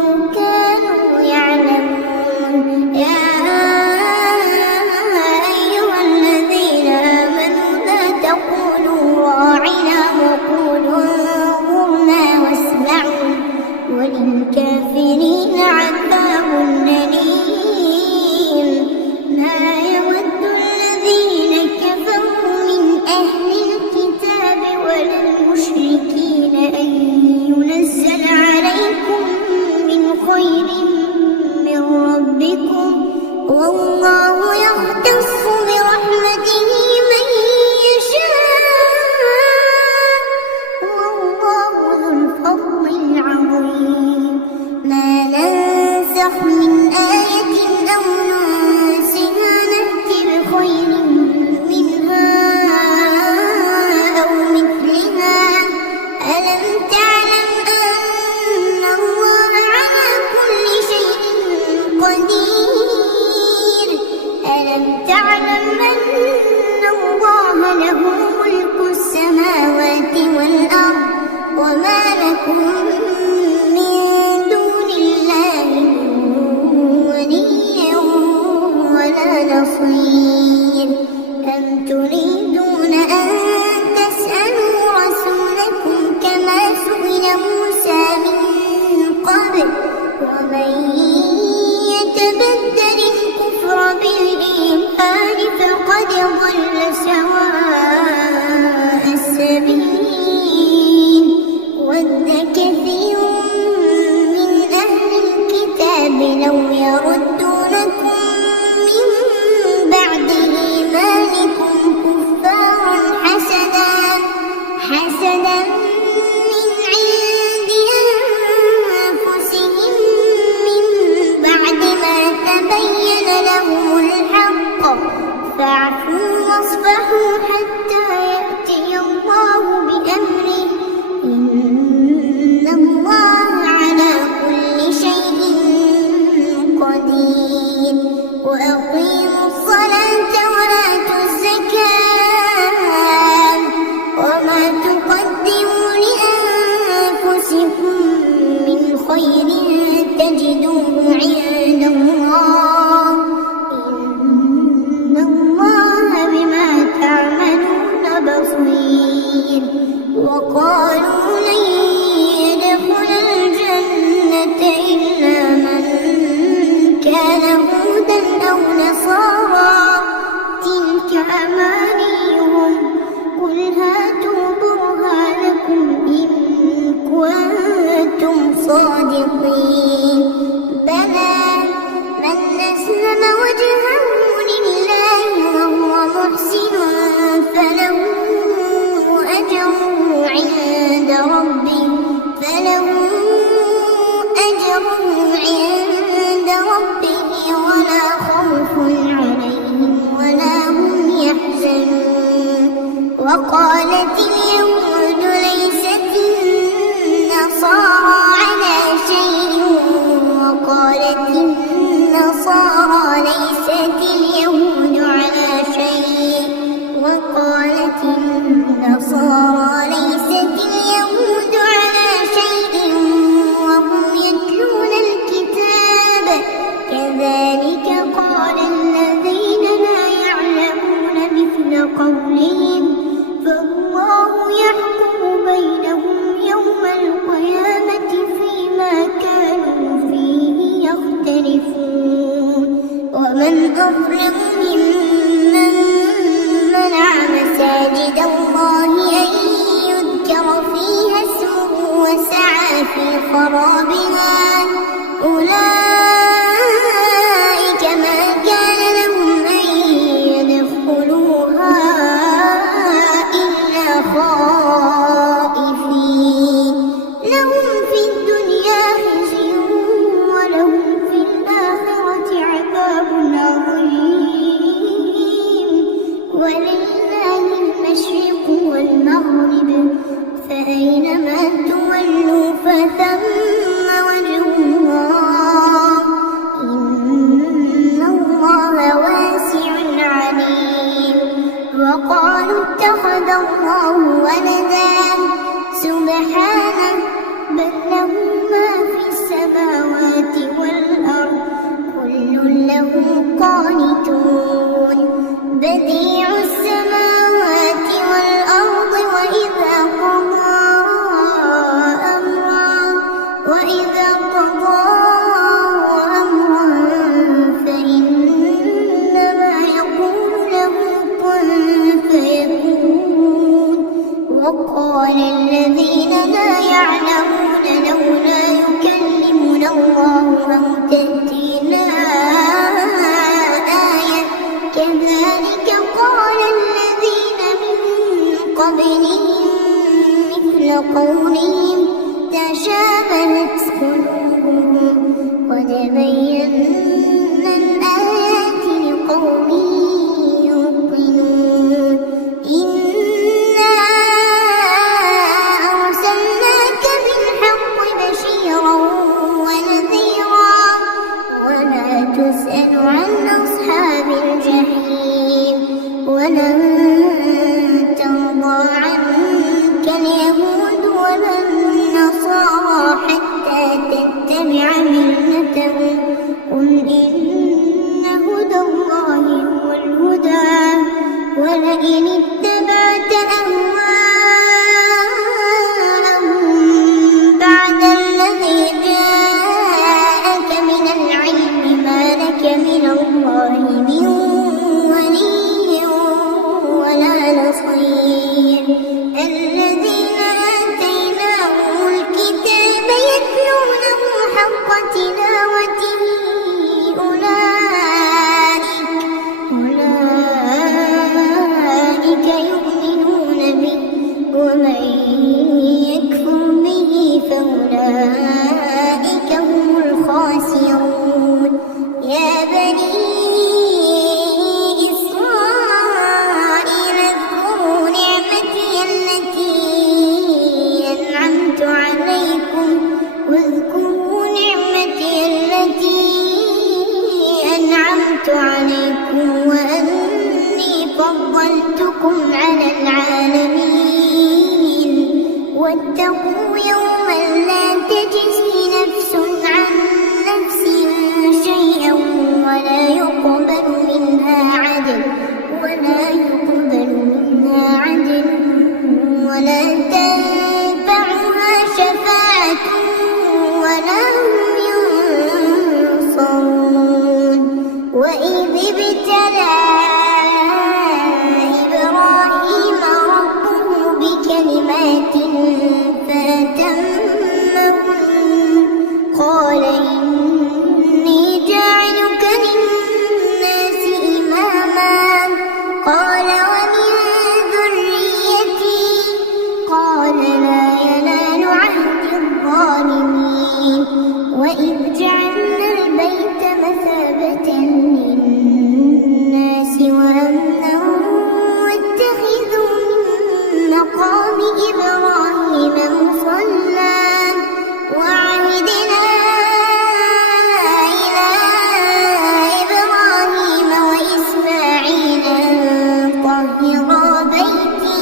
لو كانوا يعلمون. يا أيها الذين آمنوا لا تقولوا راعنا وقولوا انظرنا واسمعوا وللكافرين عذاب أليم. ما يود الذين كفروا من أهل الكتاب ولا المشركين أن ينزل عليكم من خير من ربكم والله يختص برحمته من يشاء والله ذو الفضل العظيم. ما ننسخ من آية أو ننسها نأت بخير منها أو مثلها. ألم تعلم أن الله على كل شيء قدير. ألم تعلم أن الله له ملك السماوات والأرض وما لكم من دون الله من ولي ولا نصير. أم تريدون أن تسألوا رسولكم كما سئل موسى من قبل ومن يتبدل الكفر بالإيمان فقد ضل سواء السبيل. ود كثير من أهل الكتاب لو يردونكم من بعد إيمانكم كفارا حسدا من عند أنفسهم من بعد ما تبين لهم الحق فاعفوا واصفحوا حتى يأتي الله بأمره إن الله على كل شيء قدير. وأقيموا الصلاة وآتوا الزكاة وما تقدموا لأنفسكم من خير تجدوه عند الله إن الله بما تعملون بصير. وقالوا لن يدخل الجنة إلا من كان هودا أو نصارى تلك أمانيهم قل هاتوا برهانكم إن كنتم صادقين. بلى من أسلم وجهه لله وهو محسن فله أجره عند ربه ولا خوف عليهم ولا هم يحزنون. وقالت اليهود ليست النصارى على شيء وقالت النصارى ليست اليهود على شيء وقالت النصارى ليست اليهود على شيء وهم يتلون الكتاب كذلك قال الذين لا يعلمون مثل قولهم فالله يحكم بينهم يوم القيامة فيما كانوا فيه يختلفون. ومن أظلم ممن منع مساجد الله أن يذكر فيها اسمه وسعى في خرابها أولئك ما كان لهم أن يدخلوها إلا خائفين لهم في الدنيا خزي ولهم في الآخرة عذاب عظيم. ولله المشرق والمغرب فأينما تولوا فثم وجه الله قانتون بديع السماوات والأرض وإذا قضى أمرا فإنما يقول له كن فيكون وقال الذين لا يعلمون لولا يكلمنا الله أو تأتينا آية كذلك قال الذين من قبلهم مثل قولهم تشابهت قلوبهم قد بينا الآيات لقوم يوقنون إنا أرسلناك بالحق بشيرا ونذيرا ولا تسأل عن أصحاب الجحيم ولن ترضى عنك اليهود ولا النصارى حتى تتبع ملتهم قل إن هدى الله هو الهدى ولئن اتبعت أهواءهم بعد الذي جاءك من العلم ما لك من الله من ولي ولا نصير الذين آتيناهم الكتاب يتلونه حق تلاوته أولئك يؤمنون به ومن يكفر به فأولئك هم الخاسرون يا بني إسرائيل اذكروا نعمتي التي أنعمت عليكم واذكروا نعمتي التي أنعمت عليكم وأني فضلتكم على العالمين واتقوا يوما لا تجزي نفس عن نفس شيئا ولا يقبل منها عدل ولا تنفعها شفاعة ولا هم ينصرون وإذ ابتلى إبراهيم ربه بكلمات فأتمهن قال إني جاعلك للناس إماما قال ومن ذريتي قال لا ينال عهد الظالمين وإذ جعلنا البيت مثابة للناس وأمنا واتخذوا من مقام إبراهيم مصلى وعهدنا إلى إبراهيم وإسماعيل أن طهرا بيتي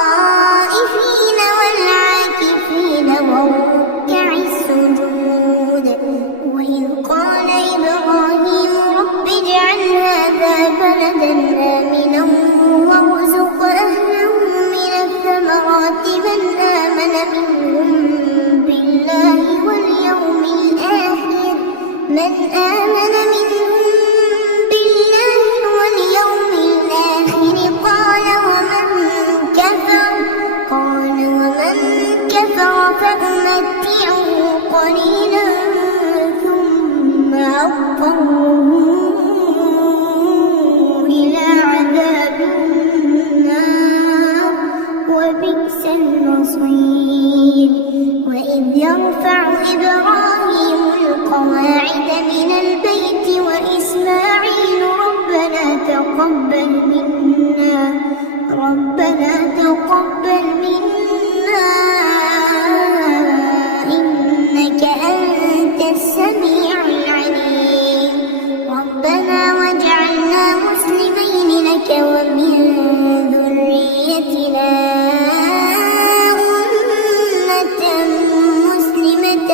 للطائفين والعاكفين والركع السجود وإذ قال إبراهيم رب اجعل هذا بلدا آمنا وارزق أهله من الثمرات من آمن منهم بالله واليوم الآخر قال ومن كفر فأمتعه قليلا ثم أضطره إلى عذاب النار وبئس المصير وإذ يرفع إبراهيم القواعد من البيت وإسماعيل ربنا تقبل منا إنك أنت السميع العليم ربنا واجعلنا مسلمين لك ومن ذريتنا أمة مسلمة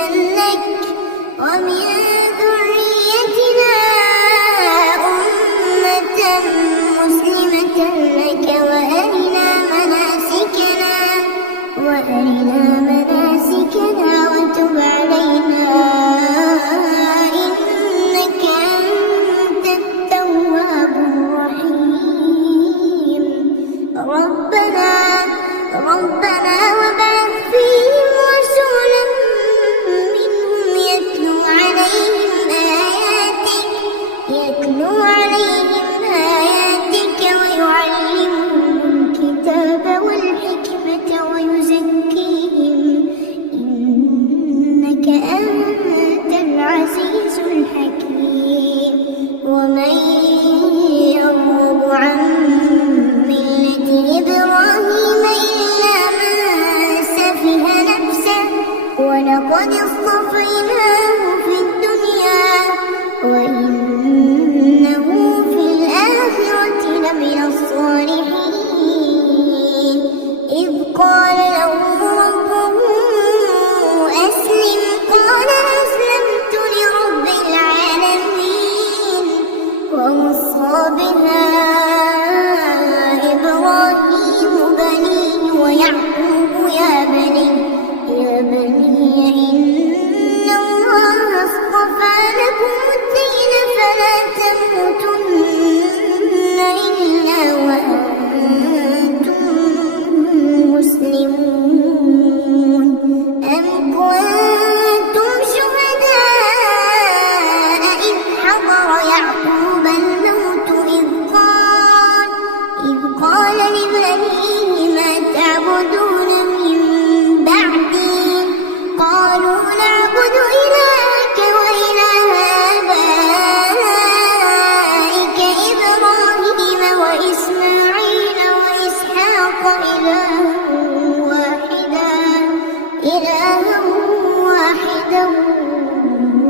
وأرنا مناسكنا وتب علينا إنك أنت التواب الرحيم. ربنا وابعث فيهم رسولا منهم يتلو عليهم آياتك ويعلمهم الكتاب والحكمة ويزكيهم إنك أنت العزيز الحكيم. ومن يرغب عن ملة إبراهيم إلا من سفه نفسه ولقد اصطفيناه في الدنيا وإنه في الآخرة لمن الصالحين. إذ قال له ربه أسلم قال أسلمت لرب العالمين. ووصى بها إبراهيم بنيه ويعقوب يا بني إن الله اصطفى لكم الدين فلا تموتن إلا وأنتم مسلمون. أم كنتم شهداء إذ حضر يعقوب الموت إذ قال لبنيه ما تعبدون من بعدي قالوا نعبد إلهك وإله آبائك إبراهيم وإسماعيل وإسحاق إلها واحدا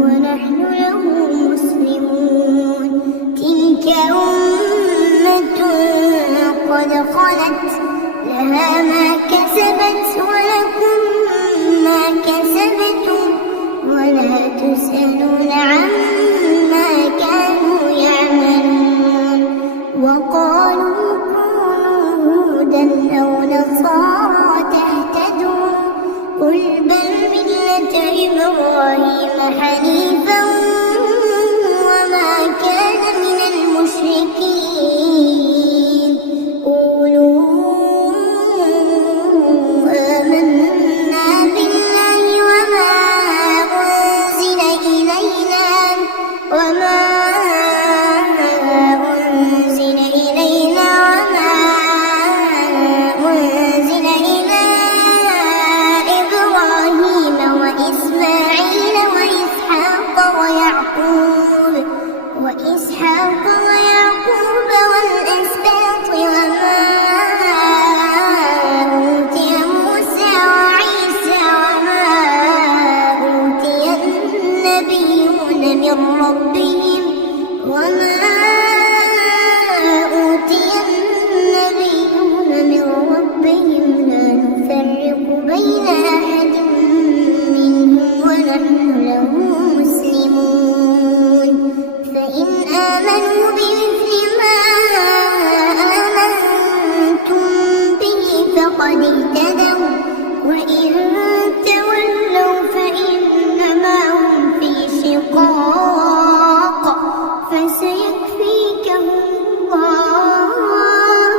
ونحن له مسلمون. تلك أمة قد خلت لها ما كسبت ولكم ما كسبتم ولا تسألون عما كانوا يعملون. وقالوا كونوا هودا أو نصارى تهتدوا قل بل ملة إبراهيم حنيفا وما كان من المشركين. قولوا آمنا بالله وما أنزل إلينا وما أنزل إلى إبراهيم وإسماعيل وإسحاق ويعقوب والأسباط وما أوتي موسى وعيسى وما أوتي النبيون من ربهم لا نفرق بين أحد منهم ونحن له مسلمون. فإن آمنوا بمثل ما آمنتم به فقد اهتدوا وإن تولوا فإنما هم في شقاق فسيكفيكهم الله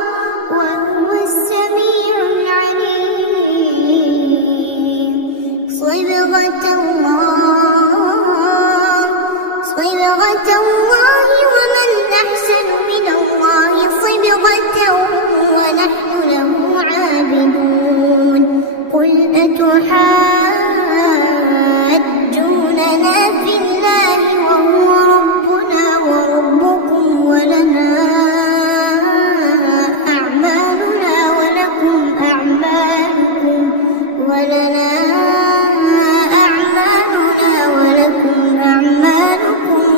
وهو السميع العليم. صبغة الله ومن أحسن من الله صبغة ونحن له عابدون. قل أتحاجوننا في الله وهو ربنا وربكم ولنا أعمالنا ولكم أعمالكم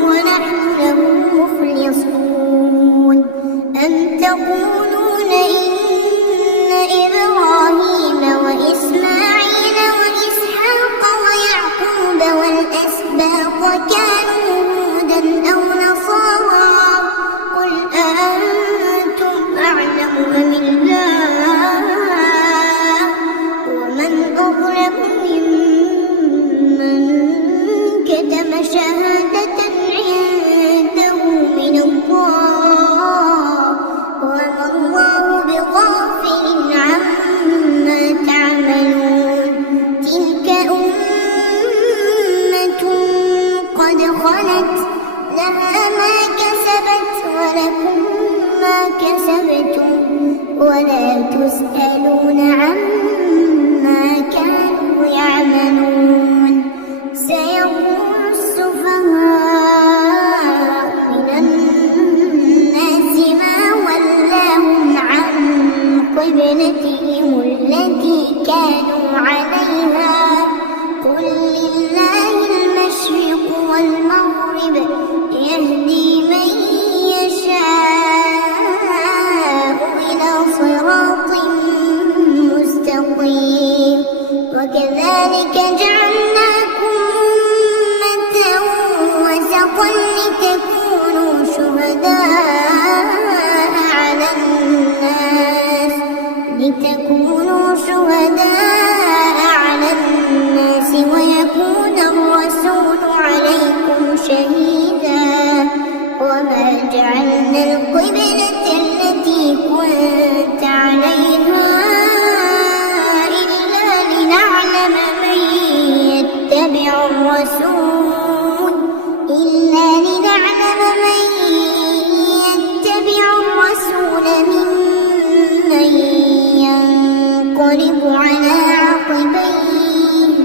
ونحن له مخلصون. أم تقولون إن إبراهيم وإسماعيل وإسحاق ويعقوب والأسباط كانوا هودا أو نصارى قل أأنتم أعلم أم الله ومن رحيم. وكذلك جعلناكم أمة وسطا لتكونوا شهداء على الناس ويكون الرسول عليكم شهيدا. وما جعلنا القبلة التي كنت عليها إلا لنعلم من يتبع الرسول ممن ينقلب على عقبيه،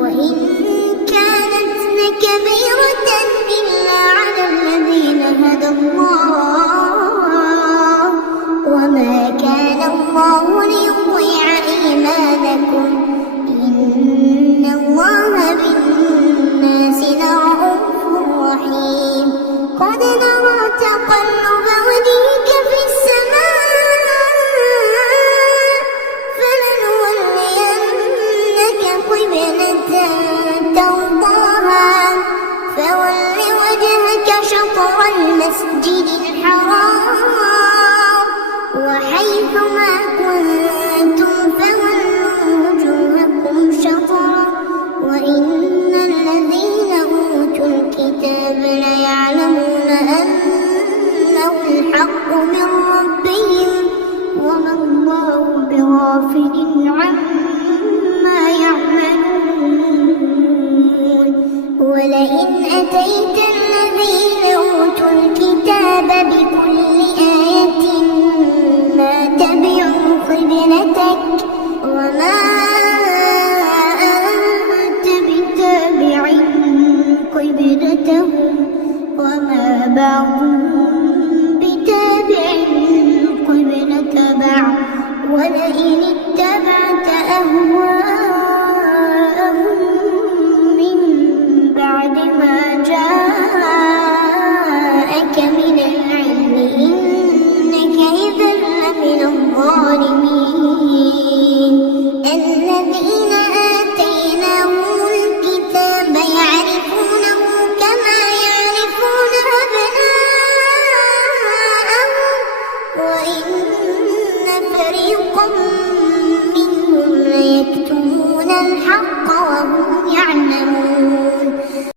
وإن كانت لكبيرة إلا على الذين هدى الله، وما كان الله ليضيع إيمانكم إن الله بالناس لرءوف رحيم. قد نرى تقلب وجهك في السماء فلنولينك قبلة ترضاها فول وجهك شطر المسجد الحرام وحيث ما كنتم فولوا وجوهكم شطره وإن الذين أوتوا الكتاب ليعلمون أنه الحق من ربهم وما الله بغافل عما يعملون. ولئن أتيت الذين أوتوا الكتاب بكل آية ما تبعوا قبلتك